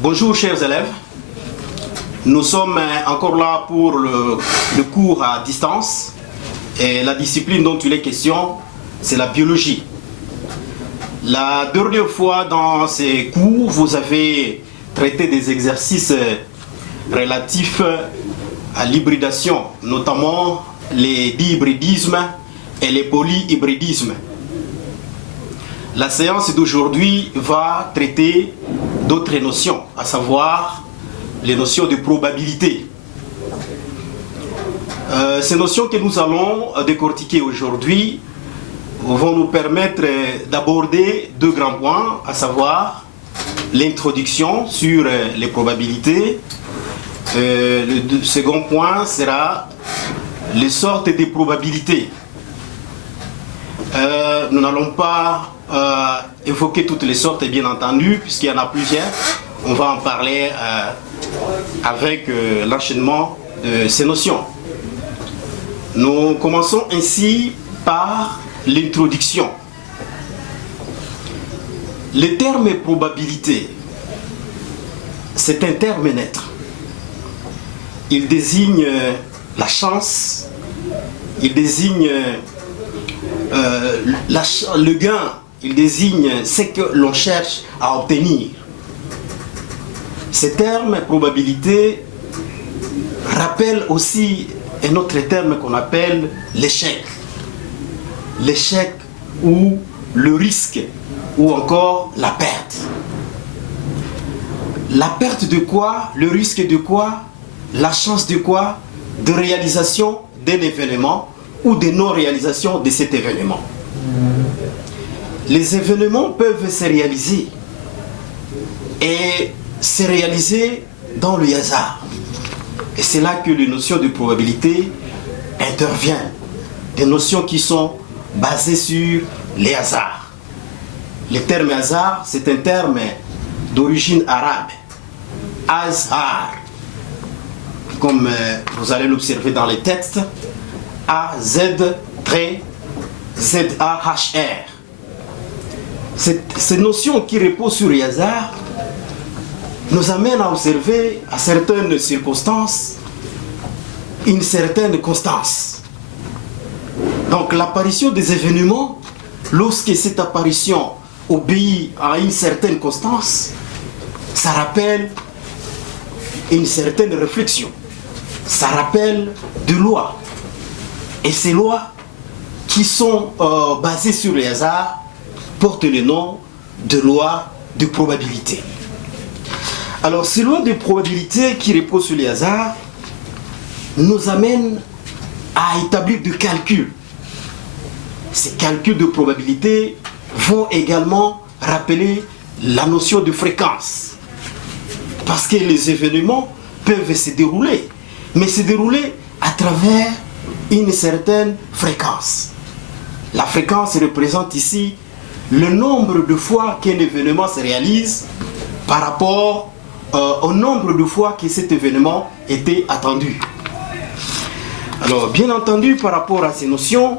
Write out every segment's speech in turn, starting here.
Bonjour chers élèves, nous sommes encore là pour le cours à distance et la discipline dont il est question, c'est la biologie. La dernière fois dans ces cours, vous avez traité des exercices relatifs à l'hybridation, notamment les dihybridismes et les polyhybridismes. La séance d'aujourd'hui va traiter d'autres notions, à savoir les notions de probabilité. Ces notions que nous allons décortiquer aujourd'hui vont nous permettre d'aborder deux grands points, à savoir l'introduction sur les probabilités. Le second point sera les sortes de probabilités. Nous n'allons pas évoquer toutes les sortes, bien entendu, puisqu'il y en a plusieurs. On va en parler avec l'enchaînement de ces notions. Nous commençons ainsi par l'introduction. Le terme probabilité, c'est un terme neutre. Il désigne la chance, il désigne le gain, il désigne ce que l'on cherche à obtenir. Ce terme probabilité rappelle aussi un autre terme qu'on appelle l'échec. L'échec ou le risque ou encore la perte. La perte de quoi? Le risque de quoi? La chance de quoi? De réalisation d'un événement ou de non-réalisation de cet événement. Les événements peuvent se réaliser et se réaliser dans le hasard. Et c'est là que les notions de probabilité interviennent. Des notions qui sont basées sur les hasards. Le terme hasard, c'est un terme d'origine arabe. Azhar. Comme vous allez l'observer dans les textes, A-Z-Z-A-H-R. Ces notions qui reposent sur les hasards nous amènent à observer à certaines circonstances une certaine constance. Donc l'apparition des événements, lorsque cette apparition obéit à une certaine constance, ça rappelle une certaine réflexion. Ça rappelle des lois. Et ces lois qui sont basées sur les hasards portent le nom de lois de probabilité. Alors ces lois de probabilité qui reposent sur les hasards nous amènent à établir des calculs. Ces calculs de probabilité vont également rappeler la notion de fréquence. Parce que les événements peuvent se dérouler, mais se dérouler à travers une certaine fréquence. La fréquence représente ici le nombre de fois qu'un événement se réalise par rapport au nombre de fois que cet événement était attendu. Alors, bien entendu, par rapport à ces notions,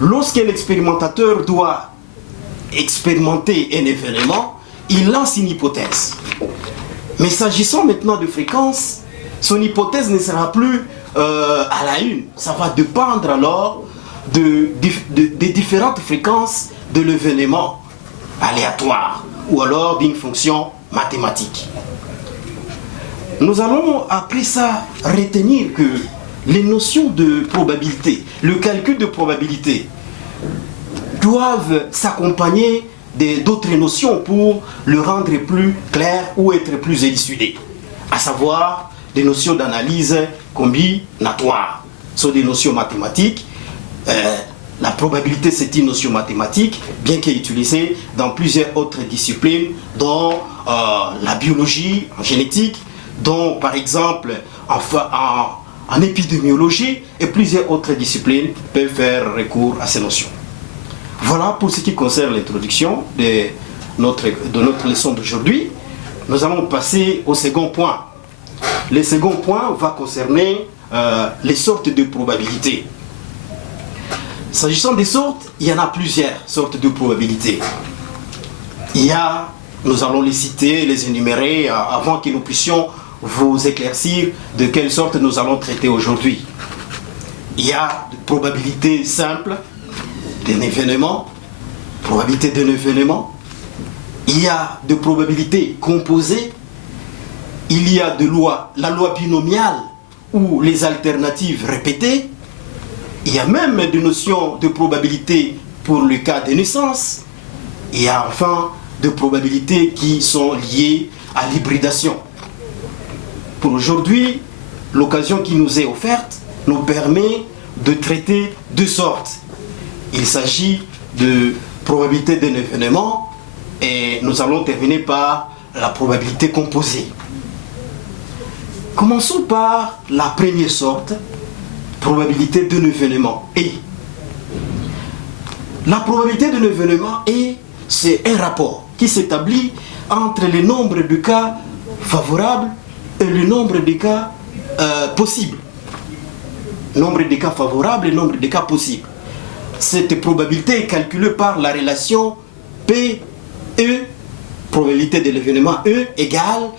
lorsqu'un expérimentateur doit expérimenter un événement, il lance une hypothèse. Mais s'agissant maintenant de fréquence, son hypothèse ne sera plus à la une. Ça va dépendre alors des différentes fréquences de l'événement aléatoire ou alors d'une fonction mathématique. Nous allons après ça retenir que les notions de probabilité, le calcul de probabilité doivent s'accompagner d'autres notions pour le rendre plus clair ou être plus élucidé, à savoir des notions d'analyse combinatoire. Ce sont des notions mathématiques. La probabilité, c'est une notion mathématique, bien qu'elle est utilisée dans plusieurs autres disciplines, dont la biologie, en génétique, dont par exemple en épidémiologie, et plusieurs autres disciplines peuvent faire recours à ces notions. Voilà pour ce qui concerne l'introduction de notre leçon d'aujourd'hui. Nous allons passer au second point. Le second point va concerner les sortes de probabilités. S'agissant des sortes, il y en a plusieurs sortes de probabilités. Il y a Nous allons les citer, les énumérer avant que nous puissions vous éclaircir de quelle sorte nous allons traiter aujourd'hui. Il y a de probabilité simple d'un événement, probabilité d'un événement. Il y a de probabilité composée. Il y a de la loi binomiale ou les alternatives répétées. Il y a même des notions de probabilité pour le cas de naissance. Il y a enfin de probabilités qui sont liées à l'hybridation. Pour aujourd'hui, l'occasion qui nous est offerte nous permet de traiter deux sortes. Il s'agit de probabilité d'un événement et nous allons terminer par la probabilité composée. Commençons par la première sorte, probabilité d'un événement E. La probabilité d'un événement E, c'est un rapport qui s'établit entre le nombre de cas favorables et le nombre de cas possibles. Nombre de cas favorables et nombre de cas possibles. Cette probabilité est calculée par la relation PE, probabilité de l'événement E, égale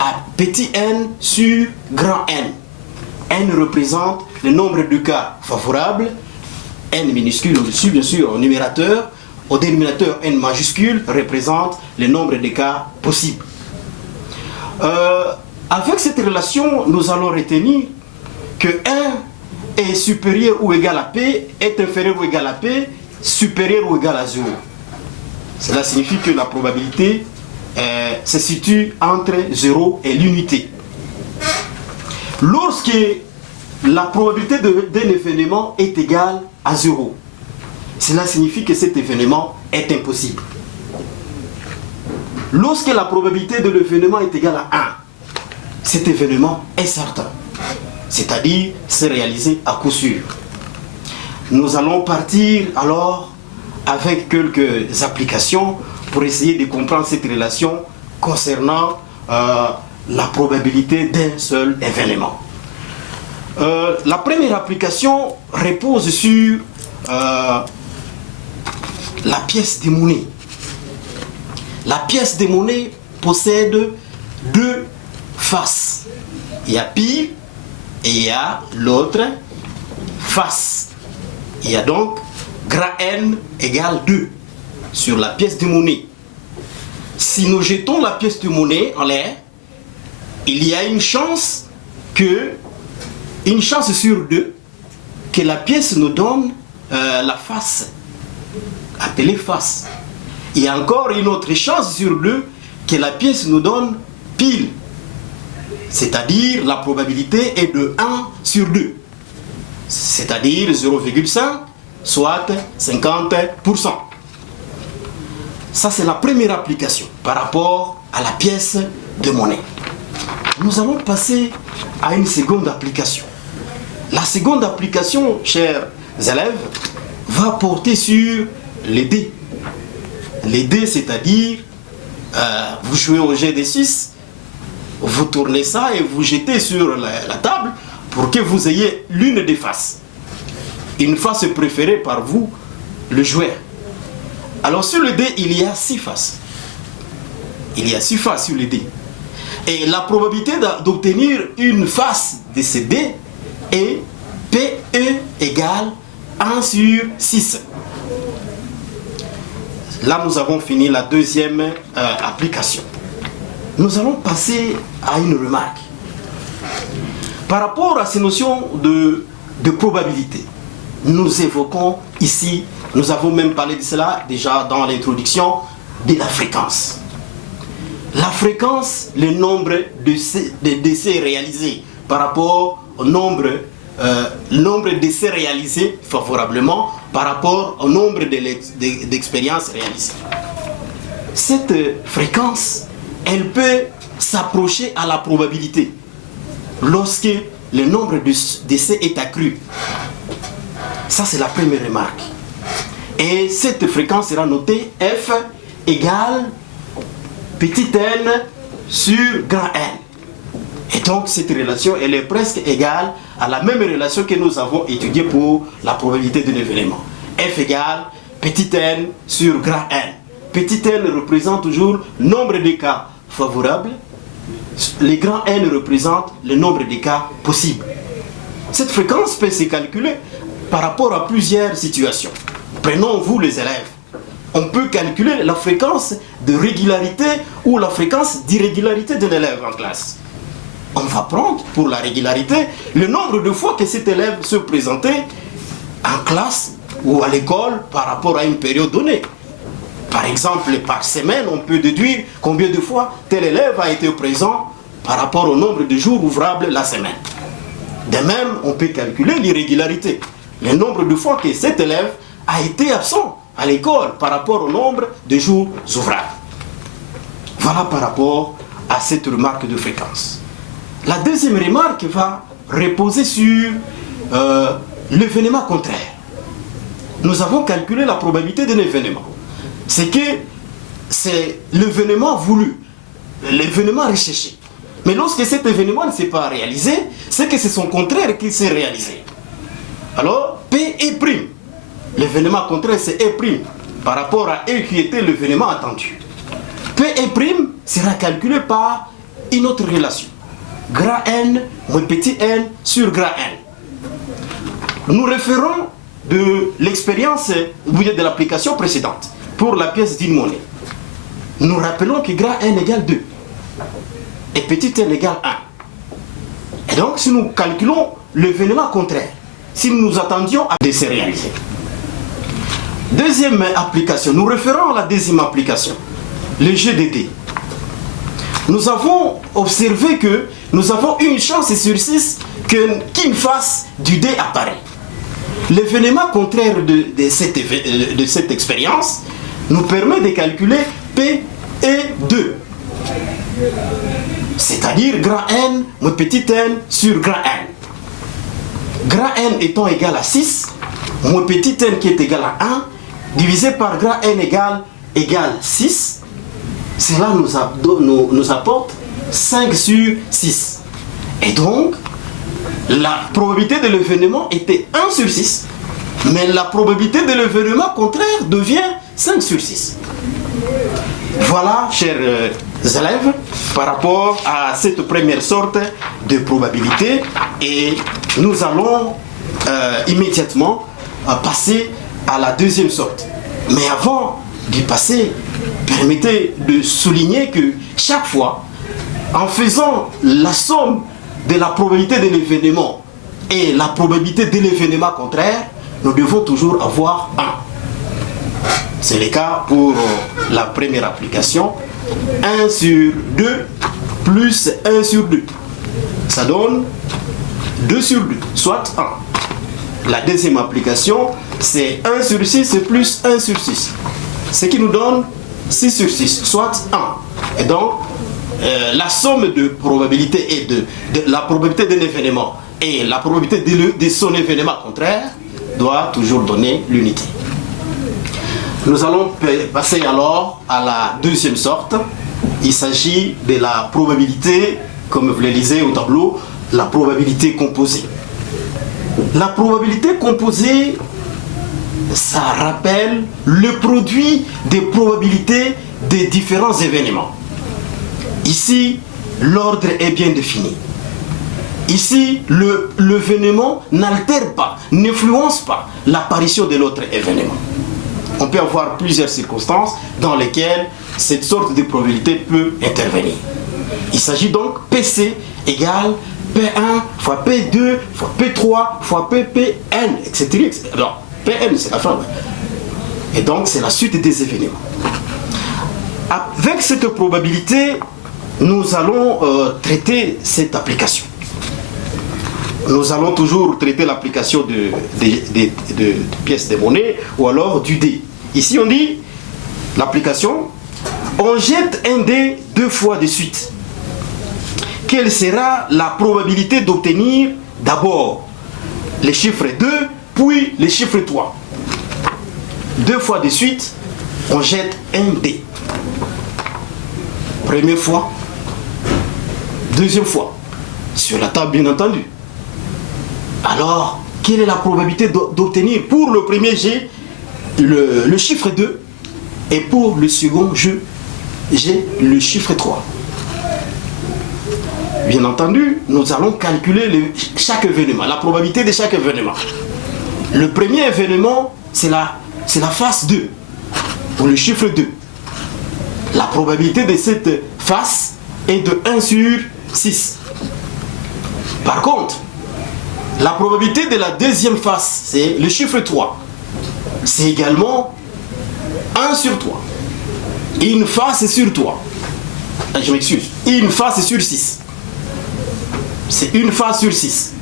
à petit n sur grand N. N représente le nombre de cas favorables, N minuscule au-dessus, bien sûr, au numérateur. Au dénominateur, N majuscule représente le nombre de cas possibles. Avec cette relation, nous allons retenir que 1 est supérieur ou égal à P, est inférieur ou égal à P, supérieur ou égal à 0. Cela signifie que la probabilité se situe entre 0 et l'unité. Lorsque la probabilité d'un événement est égale à 0, cela signifie que cet événement est impossible. Lorsque la probabilité de l'événement est égale à 1, cet événement est certain, c'est-à-dire c'est réalisé à coup sûr. Nous allons partir alors avec quelques applications pour essayer de comprendre cette relation concernant la probabilité d'un seul événement. La première application repose sur la pièce de monnaie. La pièce de monnaie possède deux faces. Il y a pile et il y a l'autre face. Il y a donc grand N égale 2 sur la pièce de monnaie. Si nous jetons la pièce de monnaie en l'air, il y a une chance sur 2 que la pièce nous donne la face, appelée face. Il y a encore une autre chance sur 2 que la pièce nous donne pile. C'est-à-dire la probabilité est de 1 sur 2. C'est-à-dire 0,5, soit 50%. Ça, c'est la première application par rapport à la pièce de monnaie. Nous allons passer à une seconde application. La seconde application, chers élèves, va porter sur les dés. Les dés, c'est-à-dire, vous jouez au jet des 6, vous tournez ça et vous jetez sur la table pour que vous ayez l'une des faces. Une face préférée par vous, le joueur. Alors sur le dé, il y a 6 faces. Il y a 6 faces sur le dé. Et la probabilité d'obtenir une face de ce dé est PE égale 1 sur 6. Là, nous avons fini la deuxième application. Nous allons passer à une remarque. Par rapport à ces notions de probabilité, nous évoquons ici, nous avons même parlé de cela déjà dans l'introduction, de la fréquence. La fréquence, le nombre de décès réalisés par rapport au nombre d'essais réalisés favorablement par rapport au nombre d'expériences réalisées. Cette fréquence, elle peut s'approcher à la probabilité lorsque le nombre d'essais est accru. Ça, c'est la première remarque. Et cette fréquence sera notée F égale petit n sur grand N. Et donc, cette relation, elle est presque égale à la même relation que nous avons étudiée pour la probabilité d'un événement. F égale petit n sur grand N. petit n représente toujours le nombre de cas favorables, les grands n représentent le nombre de cas possibles. Cette fréquence peut se calculer par rapport à plusieurs situations. Prenons vous les élèves. On peut calculer la fréquence de régularité ou la fréquence d'irrégularité d'un élève en classe. On va prendre pour la régularité le nombre de fois que cet élève se présentait en classe ou à l'école par rapport à une période donnée. Par exemple, par semaine, on peut déduire combien de fois tel élève a été présent par rapport au nombre de jours ouvrables la semaine. De même, on peut calculer l'irrégularité, le nombre de fois que cet élève a été absent à l'école par rapport au nombre de jours ouvrables. Voilà par rapport à cette remarque de fréquence. La deuxième remarque va reposer sur l'événement contraire. Nous avons calculé la probabilité d'un événement. C'est que c'est l'événement voulu, l'événement recherché. Mais lorsque cet événement ne s'est pas réalisé, c'est que c'est son contraire qui s'est réalisé. Alors, P est prime. L'événement contraire, c'est E prime par rapport à E qui était l'événement attendu. P et prime sera calculé par une autre relation. Grand N moins petit n sur grand N. Nous référons de l'expérience de l'application précédente pour la pièce d'une monnaie. Nous rappelons que grand N égale 2 et petit n égale 1. Et donc, si nous calculons l'événement contraire, si nous nous attendions à se réaliser. Deuxième application, nous référons à la deuxième application, le jeu des dés. Nous avons observé que nous avons une chance sur 6 qu'une face du dé apparaît. L'événement contraire de cette expérience nous permet de calculer P et 2. C'est-à-dire grand N moins petit n sur grand N. Grand N étant égal à 6, moins petit n qui est égal à 1, divisé par grand N égale 6, cela nous apporte 5 sur 6. Et donc, la probabilité de l'événement était 1 sur 6, mais la probabilité de l'événement contraire devient 5 sur 6. Voilà, chers élèves, par rapport à cette première sorte de probabilité, et nous allons immédiatement passer à la deuxième sorte. Mais avant d'y passer, permettez de souligner que chaque fois, en faisant la somme de la probabilité de l'événement et la probabilité de l'événement contraire, nous devons toujours avoir 1. C'est le cas pour la première application. 1 sur 2 plus 1 sur 2. Ça donne 2 sur 2, soit 1. La deuxième application, c'est 1 sur 6 plus 1 sur 6. Ce qui nous donne 6 sur 6, soit 1. Et donc, la somme de probabilité et de la probabilité d'un événement et la probabilité de son événement contraire doit toujours donner l'unité. Nous allons passer alors à la deuxième sorte. Il s'agit de la probabilité, comme vous le lisez au tableau, la probabilité composée. La probabilité composée, ça rappelle le produit des probabilités des différents événements. Ici, l'ordre est bien défini. Ici, l'événement n'altère pas, n'influence pas l'apparition de l'autre événement. On peut avoir plusieurs circonstances dans lesquelles cette sorte de probabilité peut intervenir. Il s'agit donc PC égale P1 fois P2 fois P3 fois Ppn, etc. Alors, Pn, c'est la fin. Et donc, c'est la suite des événements. Avec cette probabilité, nous allons traiter cette application. Nous allons toujours traiter l'application de pièces de monnaie ou alors du dé. Ici, on dit l'application, on jette un dé 2 fois de suite. Quelle sera la probabilité d'obtenir d'abord les chiffres 2, puis les chiffres 3? 2 fois de suite, on jette un dé. Première fois, deuxième fois, sur la table bien entendu. Alors, quelle est la probabilité d'obtenir pour le premier jet le chiffre 2 Et pour le second, j'ai le chiffre 3. Bien entendu, nous allons calculer chaque événement, la probabilité de chaque événement. Le premier événement, c'est la face 2, ou le chiffre 2. La probabilité de cette face est de 1 sur 6. Par contre, la probabilité de la deuxième face, c'est le chiffre 3. C'est également 1 sur 3. Une face sur 3. Je m'excuse. Une face sur 6. C'est une face sur 6.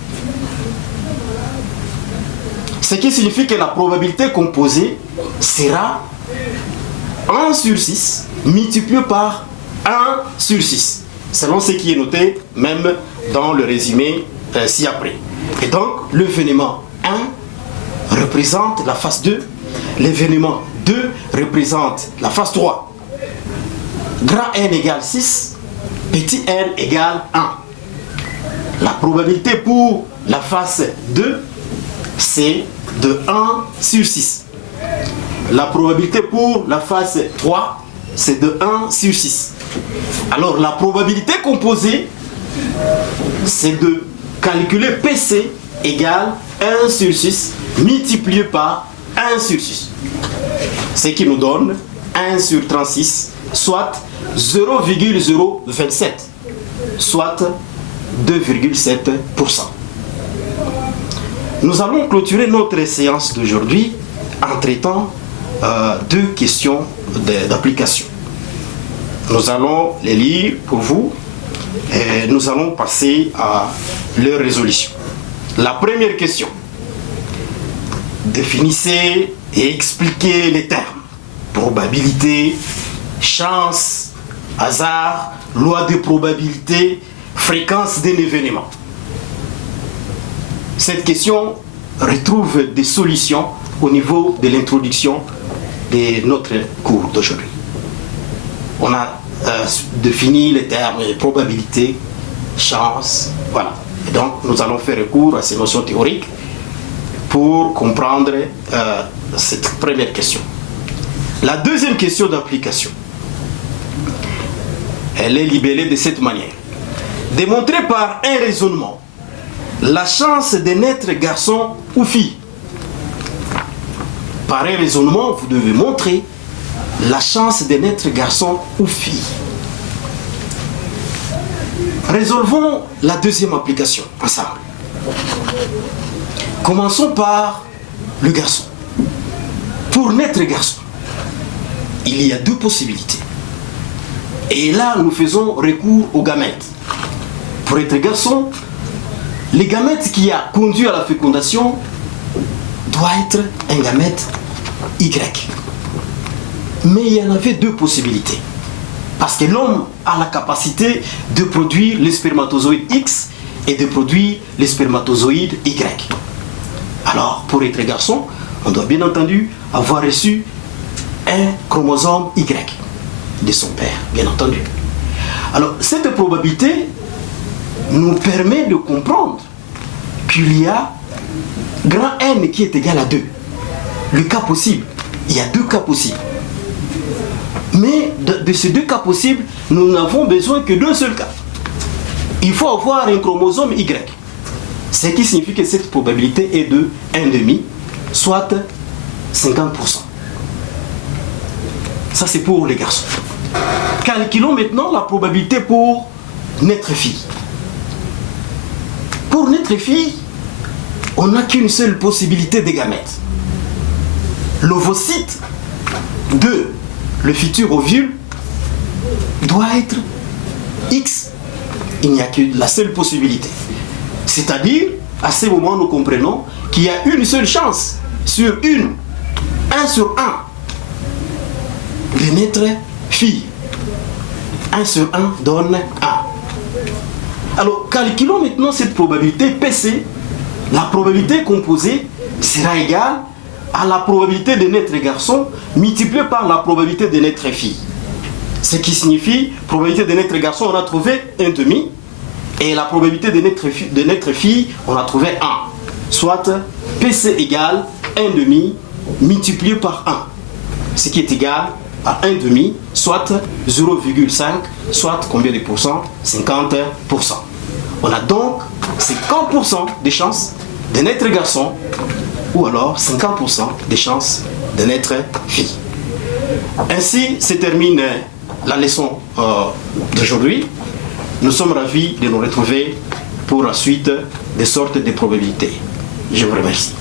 Ce qui signifie que la probabilité composée sera 1 sur 6 multiplié par 1 sur 6. Selon ce qui est noté même dans le résumé ci-après. Et donc, l'événement 1 représente la face 2. L'événement 2 représente la face 3. Grand N égale 6, petit n égale 1. La probabilité pour la face 2, c'est de 1 sur 6. La probabilité pour la face 3, c'est de 1 sur 6. Alors la probabilité composée, c'est de calculer PC égale 1 sur 6 multiplié par 1 sur 6. Ce qui nous donne 1 sur 36, soit 0,027, soit 2,7%. Nous allons clôturer notre séance d'aujourd'hui en traitant deux questions d'application. Nous allons les lire pour vous et nous allons passer à leur résolution. La première question. Définissez et expliquez les termes. Probabilité, chance, hasard, loi de probabilité, fréquence d'un événement. Cette question retrouve des solutions au niveau de l'introduction de notre cours d'aujourd'hui. On a défini les termes probabilité, chance, voilà. Et donc nous allons faire recours à ces notions théoriques pour comprendre cette première question. La deuxième question d'application, elle est libellée de cette manière. Démontrer par un raisonnement la chance de naître garçon ou fille. Par un raisonnement, vous devez montrer la chance de naître garçon ou fille. Résolvons la deuxième application ensemble. Commençons par le garçon. Pour naître garçon, il y a deux possibilités. Et là, nous faisons recours aux gamètes. Pour être garçon, les gamètes qui a conduit à la fécondation doit être un gamète Y. Mais il y en avait deux possibilités. Parce que l'homme a la capacité de produire les spermatozoïdes X et de produire les spermatozoïdes Y. Alors, pour être garçon, on doit bien entendu avoir reçu un chromosome Y de son père, bien entendu. Alors, cette probabilité nous permet de comprendre qu'il y a grand N qui est égal à 2. Le cas possible, il y a deux cas possibles. Mais de ces deux cas possibles, nous n'avons besoin que d'un seul cas. Il faut avoir un chromosome Y. Ce qui signifie que cette probabilité est de 1,5, soit 50%. Ça, c'est pour les garçons. Calculons maintenant la probabilité pour naître fille. Pour naître fille, on n'a qu'une seule possibilité de gamètes. L'ovocyte de le futur ovule doit être X. Il n'y a que la seule possibilité. C'est-à-dire, à ce moment, nous comprenons qu'il y a une seule chance sur 1 sur 1 de naître fille. 1 sur 1 donne 1. Alors, calculons maintenant cette probabilité PC. La probabilité composée sera égale à la probabilité de naître garçon multipliée par la probabilité de naître fille. Ce qui signifie, probabilité de naître garçon, on a trouvé 1,5. Et la probabilité de naître fille, on a trouvé 1. Soit PC égale 1,5 multiplié par 1. Ce qui est égal à 1,5, soit 0,5, soit combien de pourcents? 50%. On a donc 50% des chances de naître garçon ou alors 50% des chances de naître fille. Ainsi se termine la leçon d'aujourd'hui. Nous sommes ravis de nous retrouver pour la suite des sortes de probabilités. Je vous remercie.